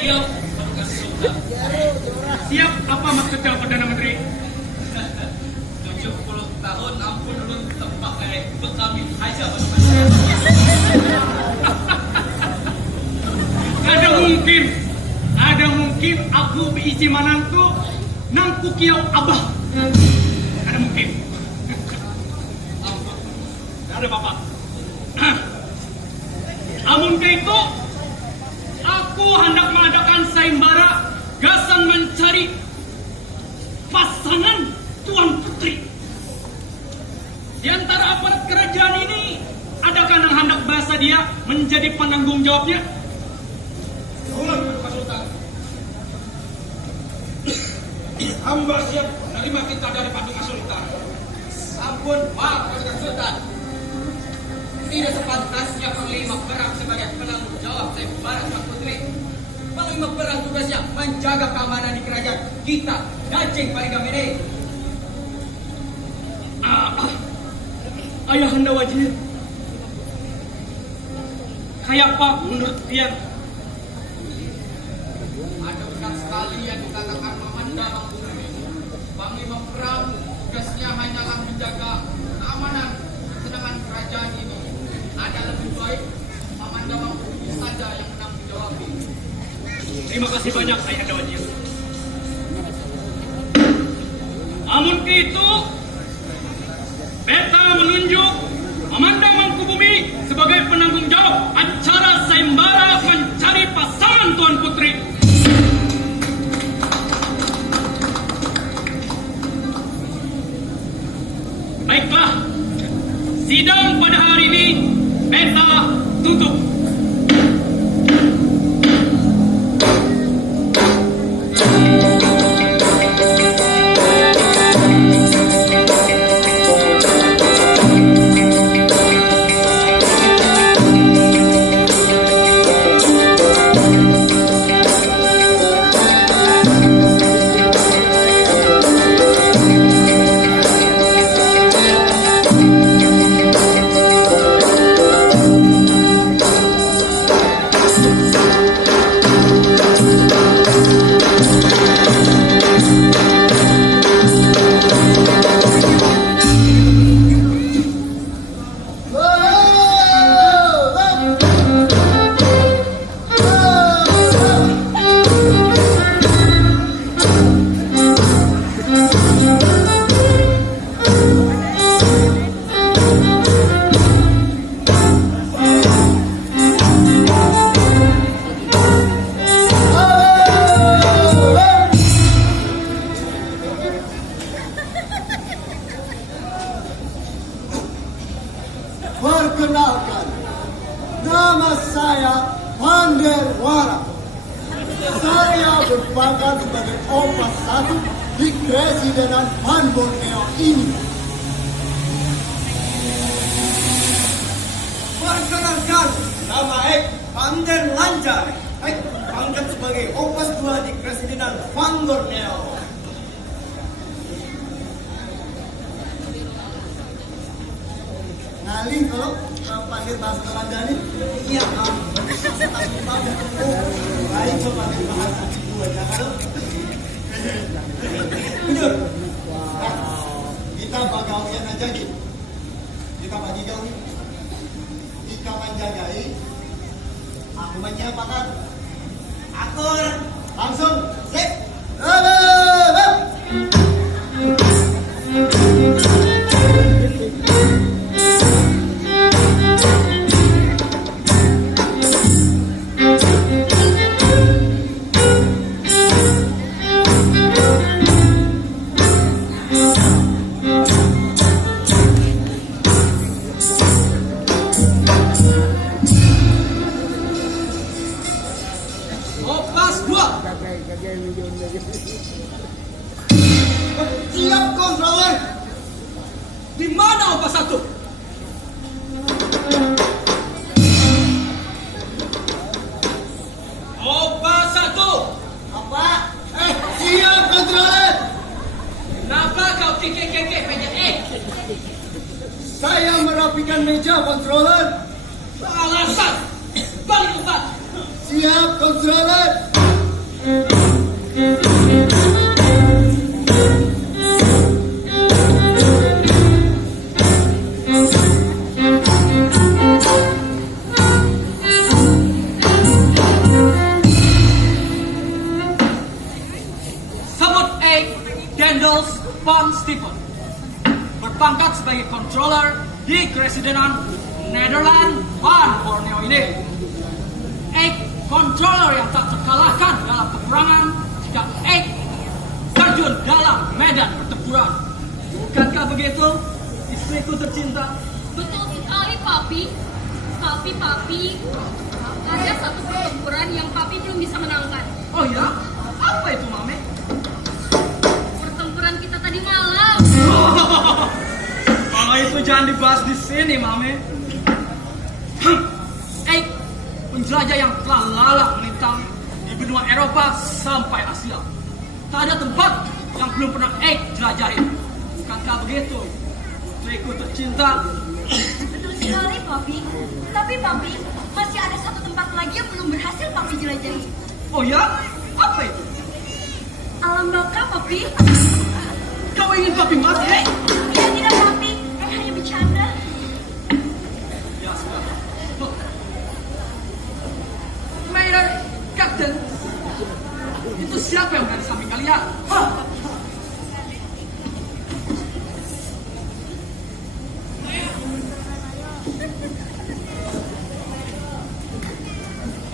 Siap, Bapak Sultan. Siap apa maksudnya Perdana Menteri? 70 tahun ampun belum terpakai bekami aja Bapak. Ada mungkin aku berisi manantu nang kukiau abah. Ada mungkin. Ampun. Ada bapak. Amun itu aku hendak mengadakan sayembara gasan mencari pasangan Tuan Putri. Di antara aparat kerajaan ini, adakah yang hendak bahasa dia menjadi penanggung jawabnya? Ulang Bapak Sultan. Hamba siap menerima kita dari Paduka Sultan. Ampun, maaf Bapak Sultan. Tidak sepantasnya Panglima Perang sebagai penanggung jawab sayembara Tuan Putri. Panglima Perang tugasnya menjaga keamanan di kerajaan kita, Dajeng Parigam ini. Ayahanda Wajir, kayak apa menurut kalian? Ada benar sekali yang dikatakan Mamanda Mangkubumi. Panglima Perang tugasnya hanyalah menjaga keamanan ketenangan kerajaan ini. Ada lebih baik Mamanda Mangkubumi saja yang menanggung jawab ini. Terima kasih banyak Ayahanda Wajir. Namun itu, Beta menunjuk Mamanda Mangkubumi sebagai penanggung jawab acara sayembara mencari pasangan Tuan Putri. Baiklah, sidang pada hari ini Beta tutup. Perkenalkan, nama saya Panderwara. Saya berpangkat sebagai Opas 1 di Presidenan Van Borneo ini. Perkenalkan, nama Ek Pander Lancar. Ek pangkat sebagai Opas 2 di Presidenan Van Borneo. Ngalih kalau panggil bahasa Kelanjani, iya kamu. Baik panggil bahasa Cibua, jangan. Bener. Kita bakal yang jadi. Kita bagi jauh. Jika menjagai, aku menyiapkan. Atur. Langsung. Sip. Siap controller. Di mana Opas 1? Opas 1. Apa? Siap controller. Kenapa kau kekek meja Saya merapikan meja controller. Alasan. Balik Opas. Siap controller. Van Stephen, berpangkat sebagai controller di Kepresidenan Nederland van Borneo ini. Controller yang tak terkalahkan dalam peperangan jika terjun dalam medan pertempuran. Bukankah begitu, istriku tercinta? Betul sekali, Papi. Papi. Ada satu pertempuran yang Papi belum bisa menangkan. Oh ya? Apa itu, Mame? Pertempuran kita tadi malam. Kalau itu jangan dibahas di sini, Mame. Penjelajah yang telah lalang melintang di benua Eropa sampai Asia. Tak ada tempat yang belum pernah jelajahi. Bukankah begitu, istriku tercinta? Betul sekali, Papi. Tapi, Papi, masih ada satu tempat lagi yang belum berhasil Papi jelajahi. Oh ya? Apa itu? Alam baka, Papi. Kau ingin Papi mati? Ya tidak, Papi. Hanya bercanda. Ya sudah. Mayor, Captain, itu siapa yang berada di samping kalian?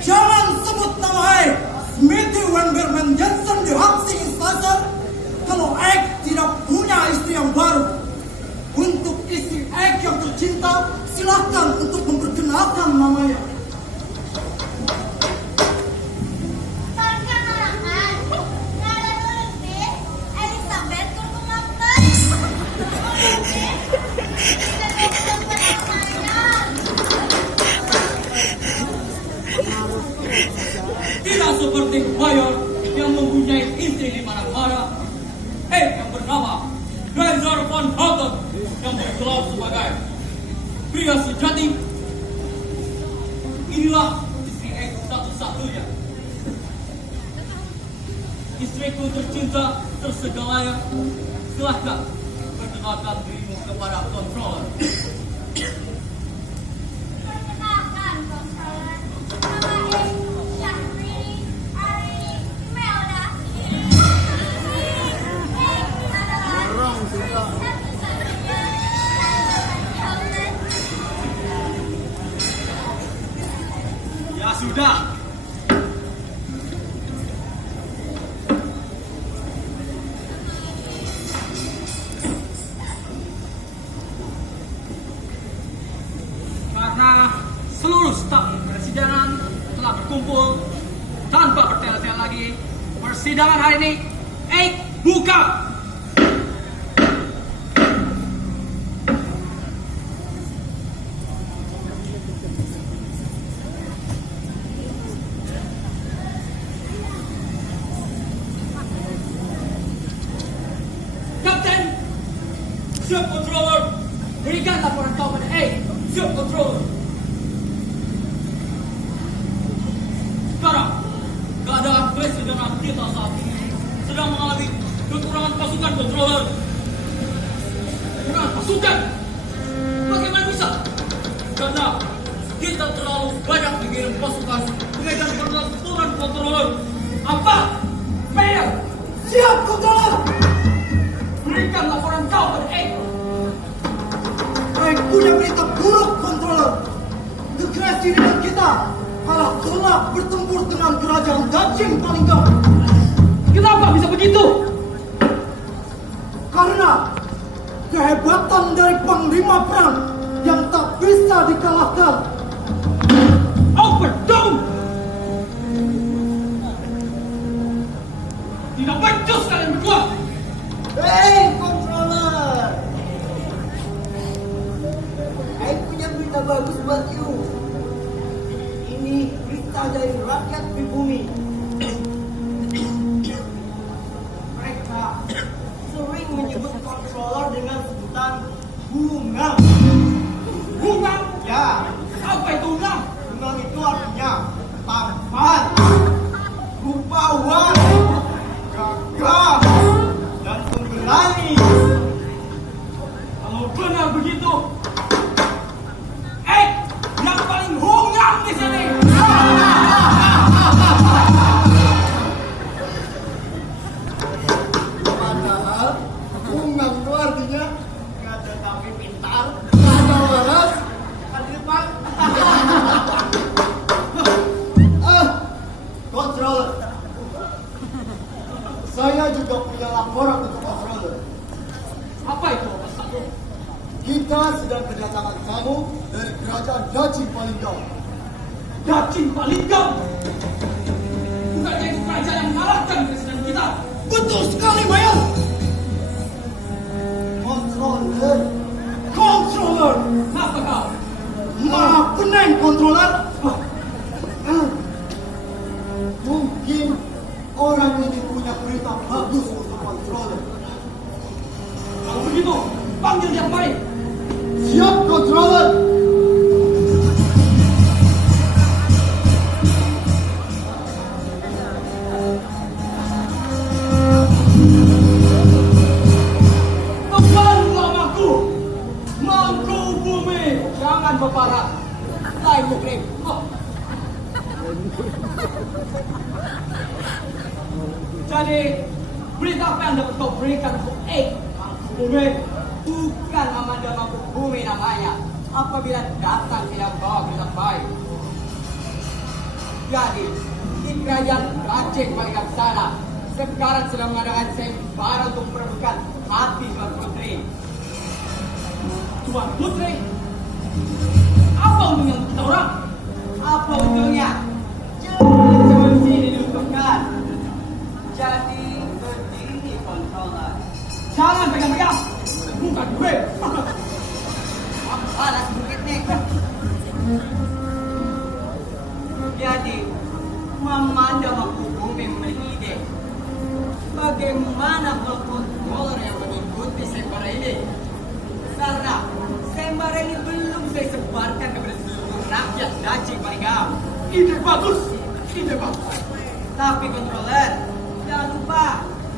Jangan sebut nama Eik. Smithy Van Berman Jensen di Hansing Instaser. Kalau Eik tidak punya istri yang baru. Untuk istri Eik yang tercinta, silahkan untuk memperkenalkan namanya. Tidak seperti Mayor yang mempunyai istri di mana-mana. Yang bernama Kaiser Van Houten yang bergelar sebagai pria sejati. Inilah istri satu-satunya. Istriku tercinta tersegalanya. Silahkan perkenalkan dirimu kepada controller. Perkenalkan, Controller. Nama Eik, Syahrini, Arini, Imelda. Eik adalah satu-satunya Helen. Ya sudah. Karena seluruh staf persidangan telah berkumpul tanpa bertele-tele lagi, persidangan hari ini buka. Kapten, siap controller, berikan laporan kau pada siap controller. Sekarang, keadaan presidenan kita saat ini sedang mengalami kekurangan pasukan controller. Kekurangan pasukan? Bagaimana bisa? Karena kita terlalu banyak mengirim pasukan ke medan pertempuran controller. Apa? Mayor, Siap, Controller! berikan laporan kau pada Eik punya berita buruk, Controller. Kepresidenan kita kalah telak bertempur dengan kerajaan Dacheng Palingga. Kenapa bisa begitu? Karena kehebatan dari panglima perang yang tak bisa dikalahkan. Overdome! Tidak becus kalian berdua! Controller! Eik punya berita bagus buat you. Ini berita dari rakyat pribumi. Mereka sering menyebut controller dengan sebutan bunga. Bunga! Ya, Apa itu unang? bunga itu artinya tampan, rupawan, gagah, controller. Saya juga punya laporan untuk controller. Apa itu, Pak Satu? Kita sedang kedatangan tamu dari kerajaan Dacing Palinggau. Dacing Palinggau. Bukannya itu kerajaan yang mengalahkan presiden kita. Betul sekali, Mayor. Controller. Controller. Apa kau? Maaf benar, Controller. Mungkin orang ini punya berita bagus untuk controller. Kalau begitu, panggil dia kembali. Siap, controller. Kembalilah Mangku. Mangku bumi. Jangan berparah. Lain mukrim. Jadi, berita apa yang dapat kau berikan untuk Mangku bumi? Bukan Amanda Mangku bumi namanya. Apabila datang tidak bawa berita baik. Jadi, di kerajaan Dacing Palinggau sana sekarang sedang mengadakan sayembara untuk merebutkan hati Tuan Putri. Tuan Putri? Apa untungnya untuk kita orang? Apa untungnya? Jangan sini diuntungkan. Jadi begini, controller. Jangan pegang-pegang. Bukan gue. Panas bukit nih. Jadi, Mamanda Mangku bumi memiliki ide. Bagaimana kalau controller yang mengikuti sayembara ini? Karena sayembara ini belum saya sebarkan kepada seluruh rakyat Dacing Palinggau. Ide bagus, ide bagus. Tapi controller, jangan lupa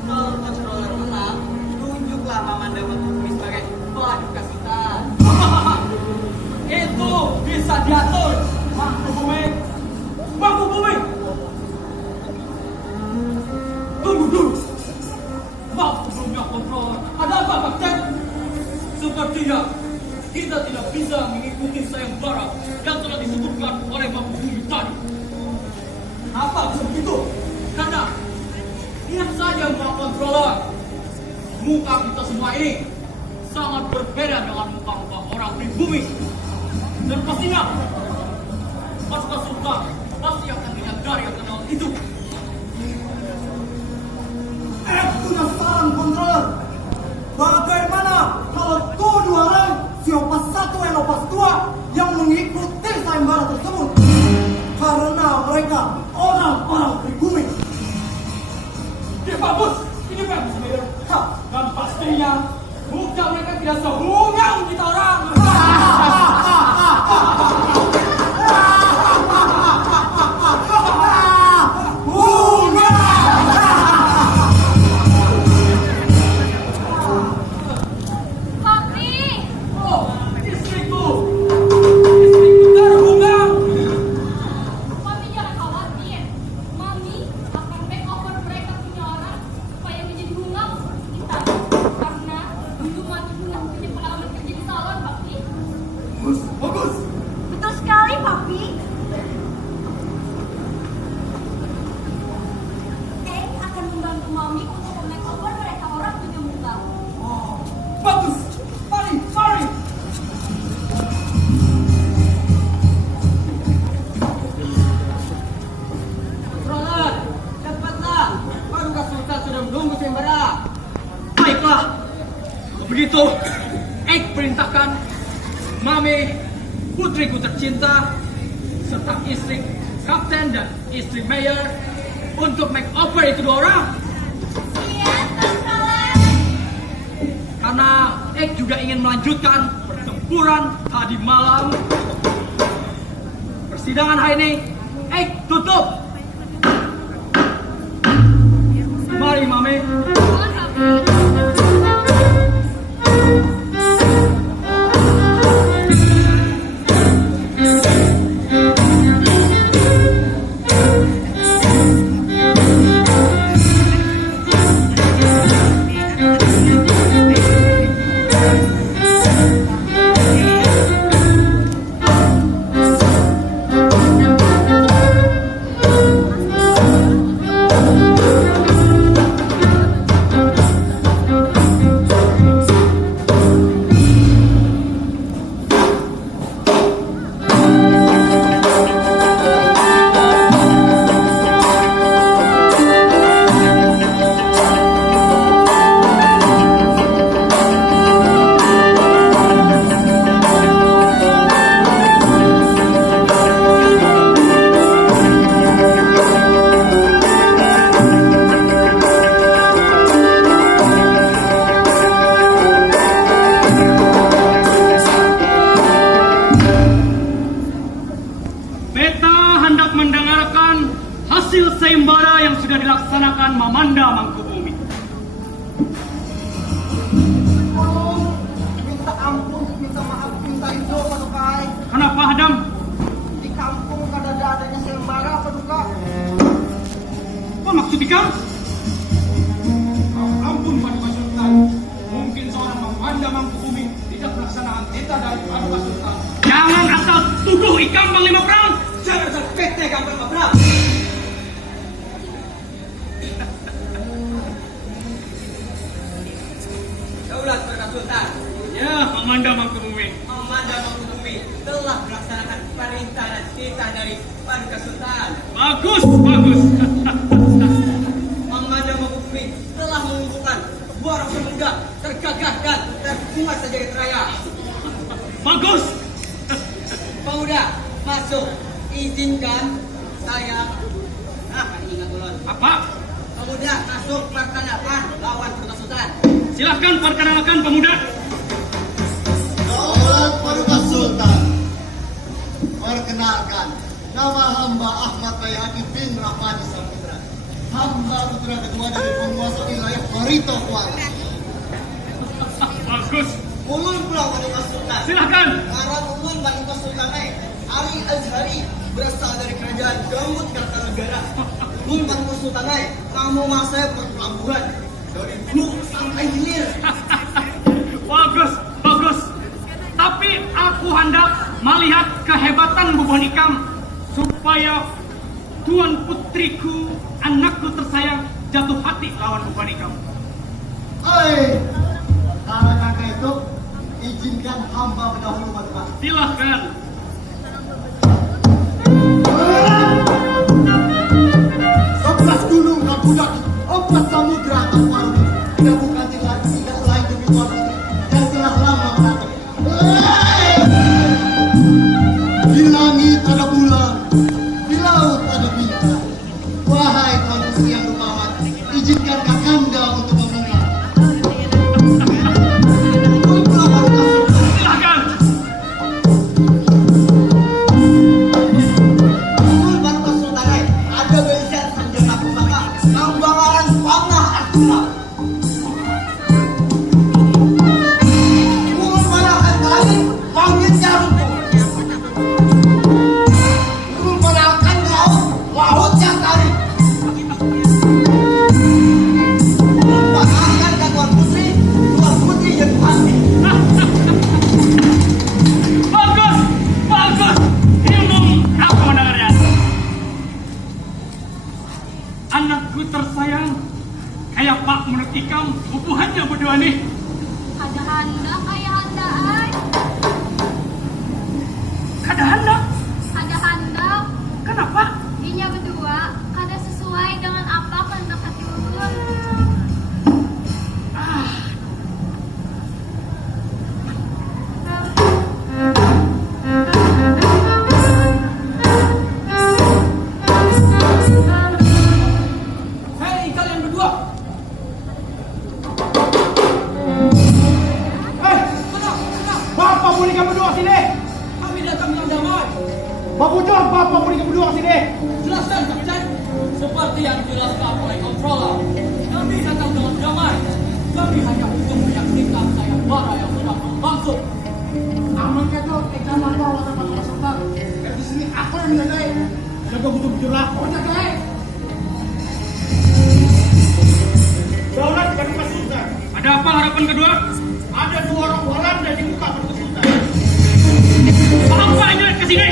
kalau controller menang, tunjuklah Mamanda Mangku bumi sebagai paduka sultan. Itu bisa diatur, Mangku bumi. Mangku bumi. Tunggu dulu. Maaf sebelumnya controller. Ada apa, Kapten? Sepertinya kita tidak bisa mengikuti sayembara yang telah disebutkan oleh Mangku bumi tadi. Apa bisa begitu? Karena lihat saja Pak Controller, muka kita semua ini sangat berbeda dengan muka-muka orang pribumi. Dan pastinya pasukan sultan pasti akan menyadari yang kenal itu. Punya saran, Controller. Bagaimana kalau kedua orang siapa satu yang lepas dua yang mengikuti sayembara tersebut? Karena mereka orang-orang pribumi. Ini bagus, ini bagus, Mayor. Dan pastinya muka mereka tidak sehungang kita orang. Papi, Oh, istriku. Istriku terhungang. Mami jangan khawatir. Mami akan makeover mereka punya orang supaya menjadi hungang kita. Karena dulu Mami pernah punya pengalaman kerja di salon, Papi. Bagus. Betul sekali, Papi. Akan membantu Mami untuk makeover mereka orang punya muka. Oh, bagus. Mari. Controller, cepatlah. Paduka Sultan sudah menunggu sayembara. Baiklah. Kalau begitu, perintahkan Mami, putriku tercinta, serta istri Kapten dan istri Mayor untuk makeover itu dua orang. Iya, Controller. Karena juga ingin melanjutkan pertempuran tadi malam. Persidangan hari ini, tutup. Mari, Mami. Mohon, Papi. sayembara yang sudah dilaksanakan Mamanda Mangkubumi. Minta ampun, minta maaf, minta itu Paduka. Kenapa Hadam? Di kampung kada ada adanya sayembara Paduka. Apa maksud ikam? Ampun Paduka Sultan. Mungkin seorang Mamanda Mangkubumi tidak melaksanakan titah dari Paduka Sultan. Jangan asal tuduh ikam Panglima Perang. Jangan asal PT kampung Mabrak. Daulat Paduka Sultan, Ya, Mamanda Mangkubumi. Mamanda Mangkubumi telah melaksanakan perintah dan titah dari Paduka Sultan. Bagus, bagus. Mamanda Mangkubumi telah mengumpulkan sebuah pemuda tergagah dan terkuat sejagat raya. Bagus. Pemuda, masuk. Izinkan saya. Ingat ulun. Apa? Pemuda, masuk perkenalkan lawan Paduka Sultan. Silahkan perkenalkan pemuda. Daulat Paduka Sultan. Perkenalkan, nama hamba Ahmad Bayhaqi bin Rahmani Saputra. Hamba putra kedua dari penguasa wilayah Barito Kuala. Bagus. Ulun pula Paduka Sultan. Silahkan. Karena ulun Paduka Sultan Ali Azhari berasal dari kerajaan Gambut Kartanegara. Ulun Paduka Sultan kamu masa perpelabuhan dari hulu sampai hilir. Bagus, bagus. Tapi aku hendak melihat kehebatan bubuhan ikam supaya tuan putriku, anakku tersayang jatuh hati lawan bubuhan ikam. Hai, karena itu izinkan hamba mendahului Paduka. Silahkan. Sebelas gunung dan budak, 4 samudra atas paru. Tidak bukan tidak lain demi Tuhan Putri yang telah lama menanti. Di langit ada bulan, di laut ada bintang. Wahai Tuan Putri yang rupawan, izinkan Kakanda untuk meminta. Silahkan. Ulun Paduka Sultan ada belian sanjana pusaka kang bakalan panah Arjuna. Ulun panahkan kali langit jarumku. Ulun panahkan laut, laut yang tarik. Ulun panahkan ke Tuan Putri yang hati. Bagus, bagus. Ilmu aku mendengarnya. Anakku tersayang, kayak Pak menurut ikam, bubuhannya berdua nih. Ada hendak, ayah hendak, ay. Kada hendak. Ada hendak. Kenapa? Inya berdua kada sesuai dengan apa kehendak hati ulun. Hei kalian berdua. Bapak mau nikah berdua sini. Kami datang dengan damai. Bapak mau nikah berdua sini. Jelaskan, Kapten. Seperti yang dijelaskan oleh Controller, kami datang dengan damai. Kami hanya untuk menyaksikan sayembara yang sedang berlangsung. Aman kata ikan apa wasa Paduka Sultan. Di sini aku yang menjagai. Jaga betul-betul lah. Oh jagai. Daulat Paduka Sultan. Ada apa harapan kedua? Ada 2 orang Walanda di muka Paduka Sultan. Apa ini ke sini?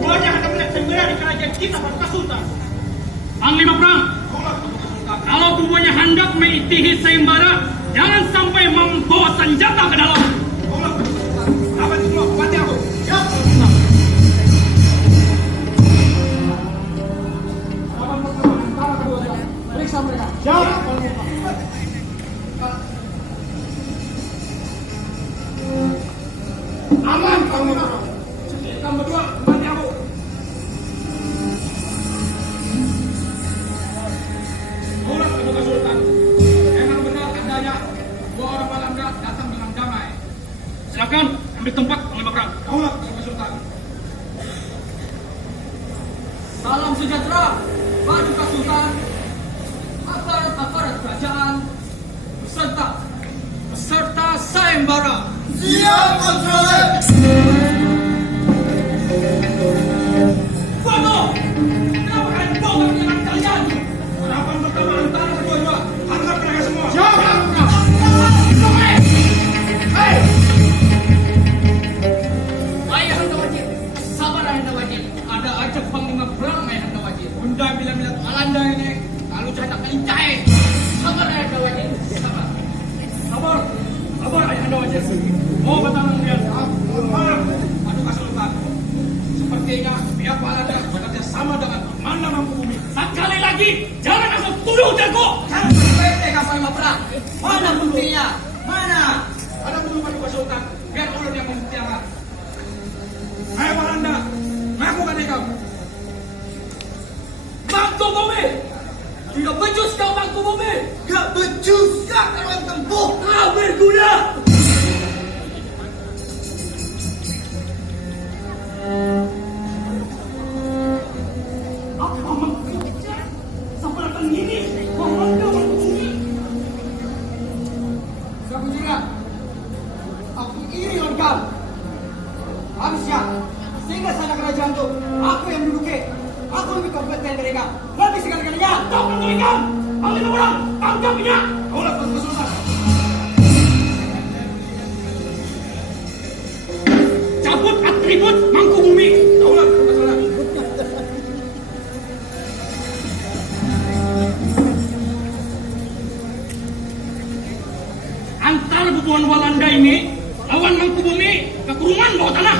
Duanya hendak melihat sayembara di kerajaan kita Paduka Sultan. Panglima Perang, Daulat Paduka Sultan. kalau bubuhannya hendak mengitihi sayembara, jangan sampai membawa senjata ke dalam. Daulat Paduka Sultan. Apa semua mati aku. Ya. Periksa mereka. Siap. Aman kamu. Kamu berdua mati aku. Daulat Paduka Sultan. Memang benar adanya 2 orang Walanda datang dengan damai. Silakan ambil tempat, Panglima Perang. Daulat Paduka Sultan. Salam sejahtera, Paduka Sultan. sayembara. Siap, Konselor. Waduh! Kenapa kalian bongkar penyerangan kalian? Harapan pertama antara kedua-dua. Harap mereka semua. Jangan! Ayahanda Wajib, sabar Ayahanda Wajib. Ada aja panglima perang Ayahanda Wajib. Bunda bila-bila Alanda ini, kalau saya tak kelincahin. Sabar Ayahanda Wajib, sabar. Sabar Ayahanda Wajib. Oh bertangan lihat. Aduh Kesultan. Sepertinya pihak Alanda bekerja sama dengan Amanda Mangkubumi. Sekali lagi, jangan asal tuduh jago. Jangan berpete panglima perang. Mana buktinya? Mana? Ada dulu Pak Kesultan, biar ulun yang membuktikan. Ayo Walanda, ngaku kan kamu? Mangkubumi, tidak becus kau Mangkubumi. Gak becus, gak kawan tempuh. Kau berguna. Apa Mangkubumi? Sampai datang ini, Walanda Mangkubumi. Kamu juga. Aku iri dengan kamu. Harusnya, sehingga sana kerajaan itu, aku yang menduduki. Aku lebih kompeten dari kamu. Lebih segala-galanya. Tangkap penculikan, panglima perang, tangkap dia. Kaulah Pak Kesultan. Cabut atribut Mangkubumi. Kaulah Pak Kesultan. Antara bubuhan Walanda ini lawan Mangkubumi ke kurungan bawah tanah.